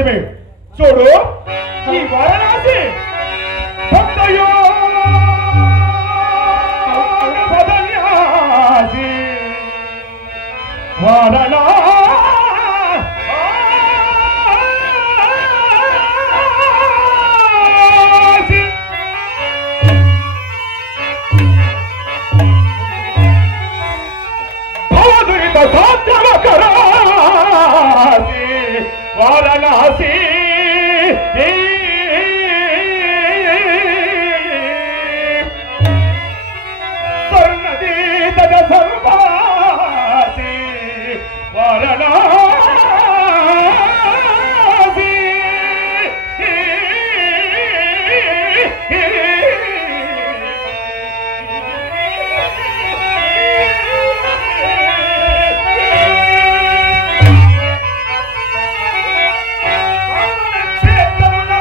నిజమే. చూడు, ఈ వారణాసి భక్తయోగపదన్యాసి వారణాసి భవదురిత సాధ్యమకరాసి వారణాసి స్వర్ణదీత సర్వాసి వారణాసి క్షేత్రమున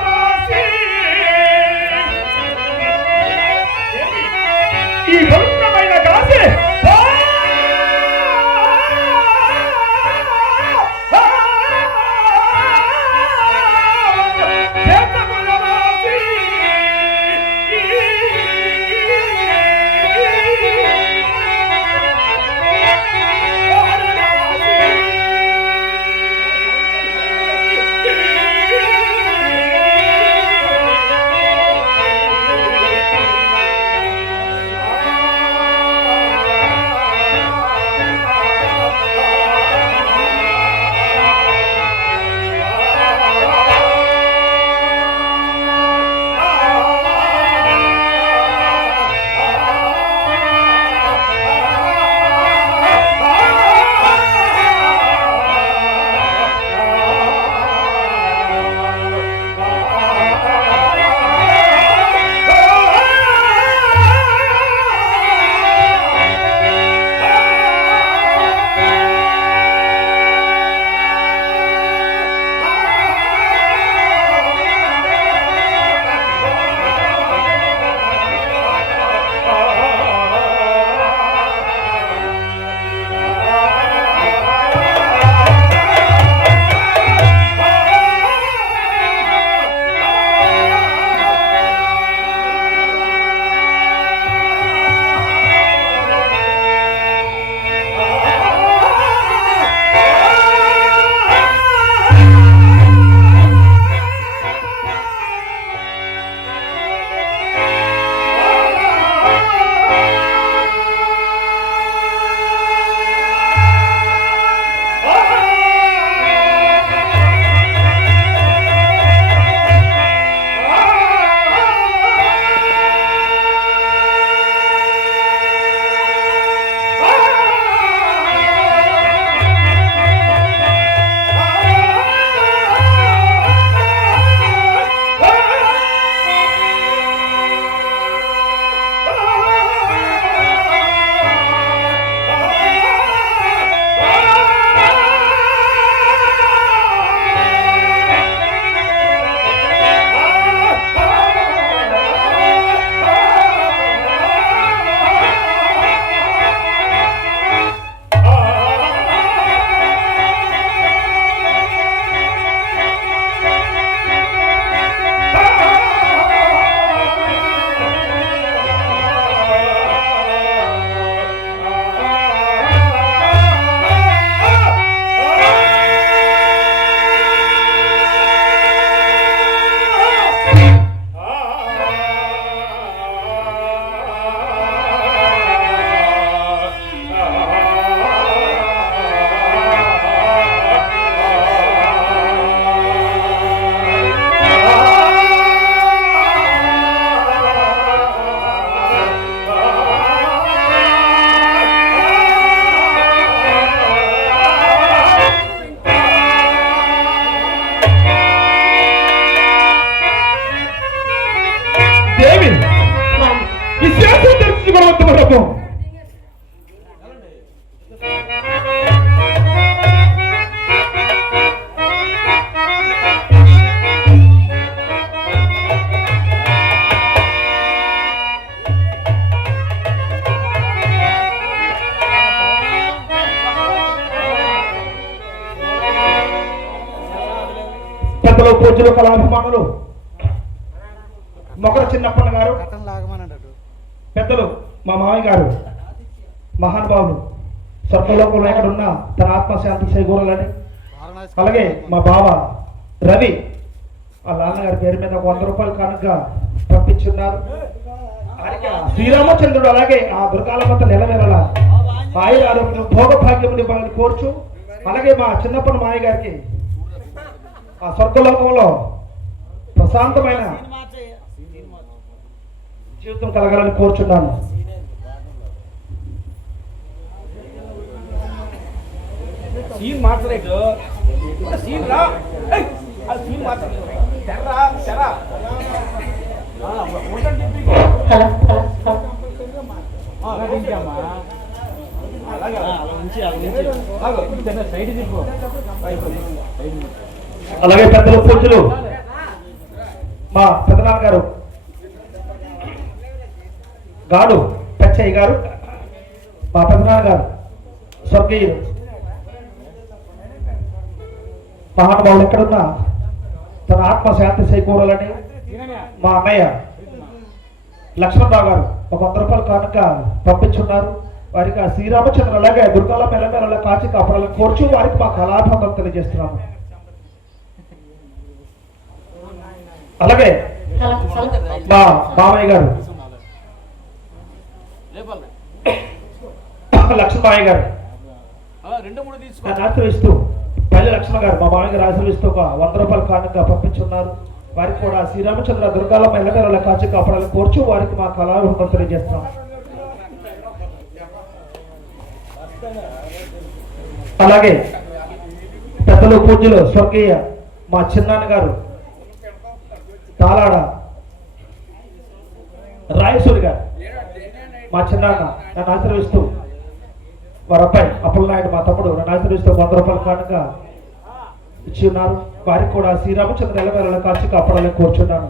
పెద్దలు పూజ్యులు కళాభిమానులు మొగర చిన్నప్పన్న గారు, పెద్దలు మా మామయ్య గారు, మహానుభావులు స్వర్గలోకంలో ఎక్కడున్నా తన ఆత్మశాంతి చేకూరాలని, అలాగే మా బావ రవి వాళ్ళ నాన్నగారి పేరు మీద 100 రూపాయలు కానుక పంపించున్నారు. శ్రీరామచంద్రుడు అలాగే ఆ దుర్గాలమ్మత నెలవేరలా ఆయన ఆరోగ్యం భోగభాగ్యముని వాళ్ళని కోర్చు, అలాగే మా చిన్నప్పటి మాయ గారికి ఆ స్వర్గలోకంలో ప్రశాంతమైన జీవితం కలగాలని కోరుచున్నాను. సీన్ మార్చలేదు సీన్ రా అది సీన్ మార్చలేదు తెర్రా తెరా అలాగే పెద్దలు పూజలు మా పెద్దనాన్న గారు గాడు పెచ్చయ్య గారు, మా పెద్దనాన్న గారు స్వర్గీయులు మహానుభావులు ఎక్కడున్నా తన ఆత్మ శాంతి చేకూరాలని మా అన్నయ్య లక్ష్మణరావు గారు 100 రూపాయలు కానుక పంపించున్నారు. వారికి ఆ శ్రీరామచంద్ర అలాగే దుర్గాల మెల్లమెల్ల కాచి కాపాడాలని కోర్చు వారికి మా కళాభాగం తెలియజేస్తున్నాము. అలాగే మా మామయ్య గారు లక్ష్మణయ్య గారు ఆశీర్వదిస్తూ, పల్లె లక్ష్మణ గారు మా మామయ్య గారు ఆశీర్వదిస్తూ ఒక 100 రూపాయలు కానుక పంపించున్నారు. వారికి కూడా శ్రీరామచంద్ర దుర్గాల మెల్లమెల్ల కాచి కాపాడాలని కోర్చు వారికి మా కళాభాగం తెలియజేస్తున్నాం. అలాగే పెద్దలు పూజ్యులు స్వర్గీయ మా చిన్నాన్న గారు తాలాడ రాయసూరి గారు మా చిన్నాన్న నన్ను ఆశీర్వదిస్తూ, వారి అబ్బాయి అప్పలనాయుడు మా తమ్ముడు నన్ను ఆశీర్వదిస్తూ 100 రూపాయలు కానుక ఇచ్చి ఉన్నారు. వారికి కూడా శ్రీరామచంద్ర నెలవేళ కాచి కాపాడాలని కోరుచున్నాను.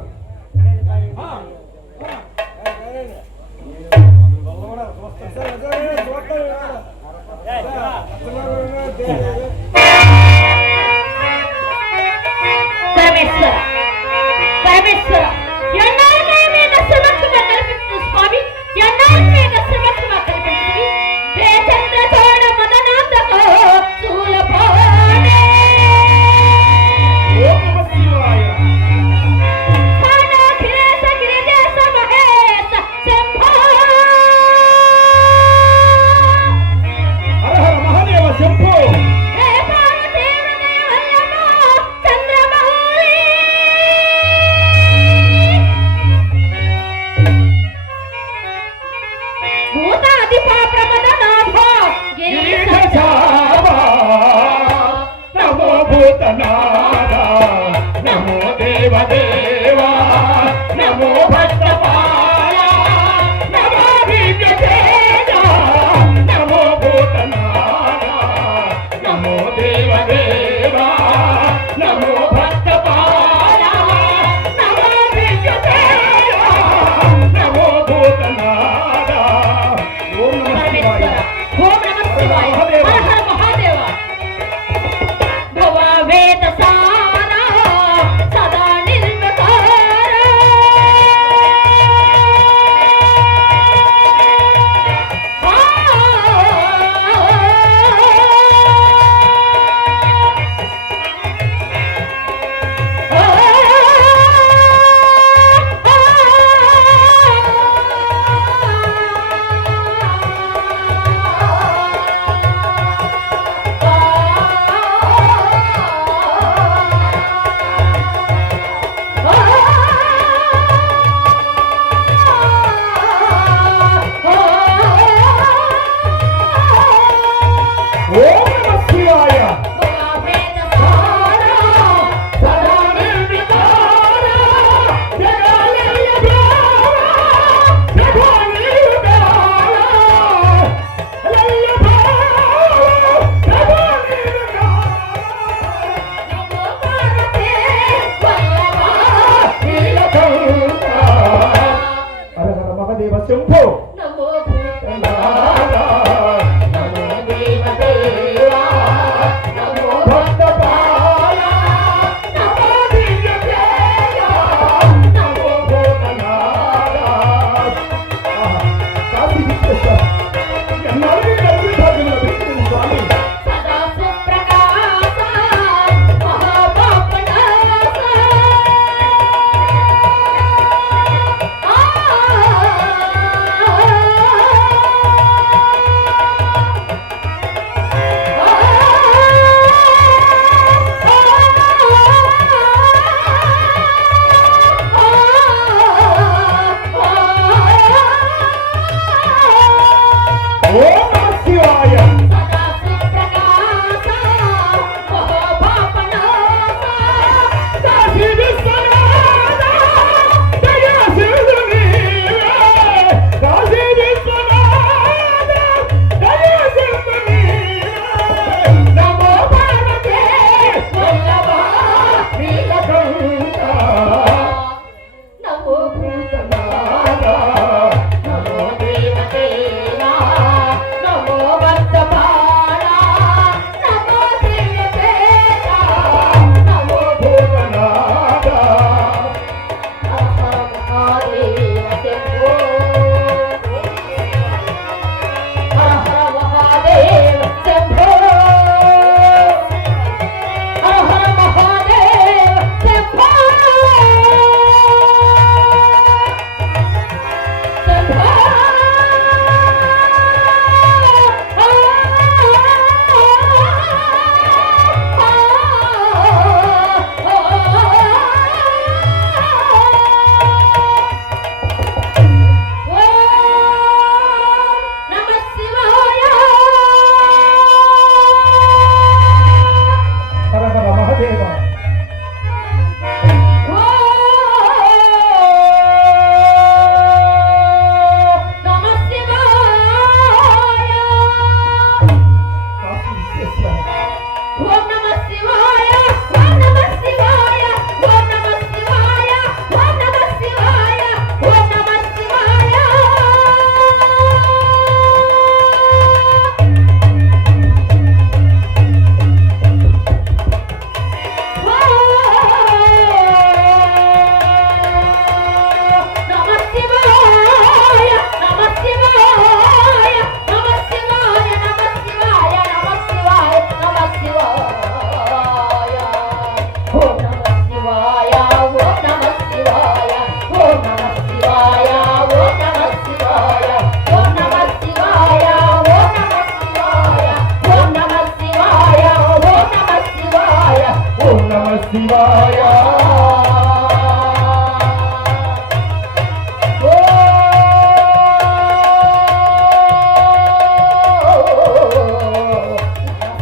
శివాయ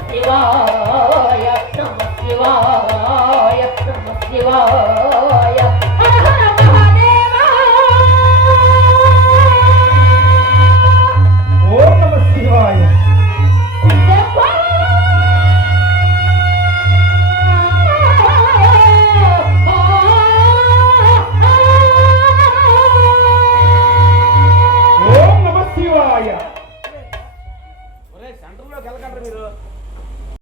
శివాయ నమ శివాయ నమ శివాయ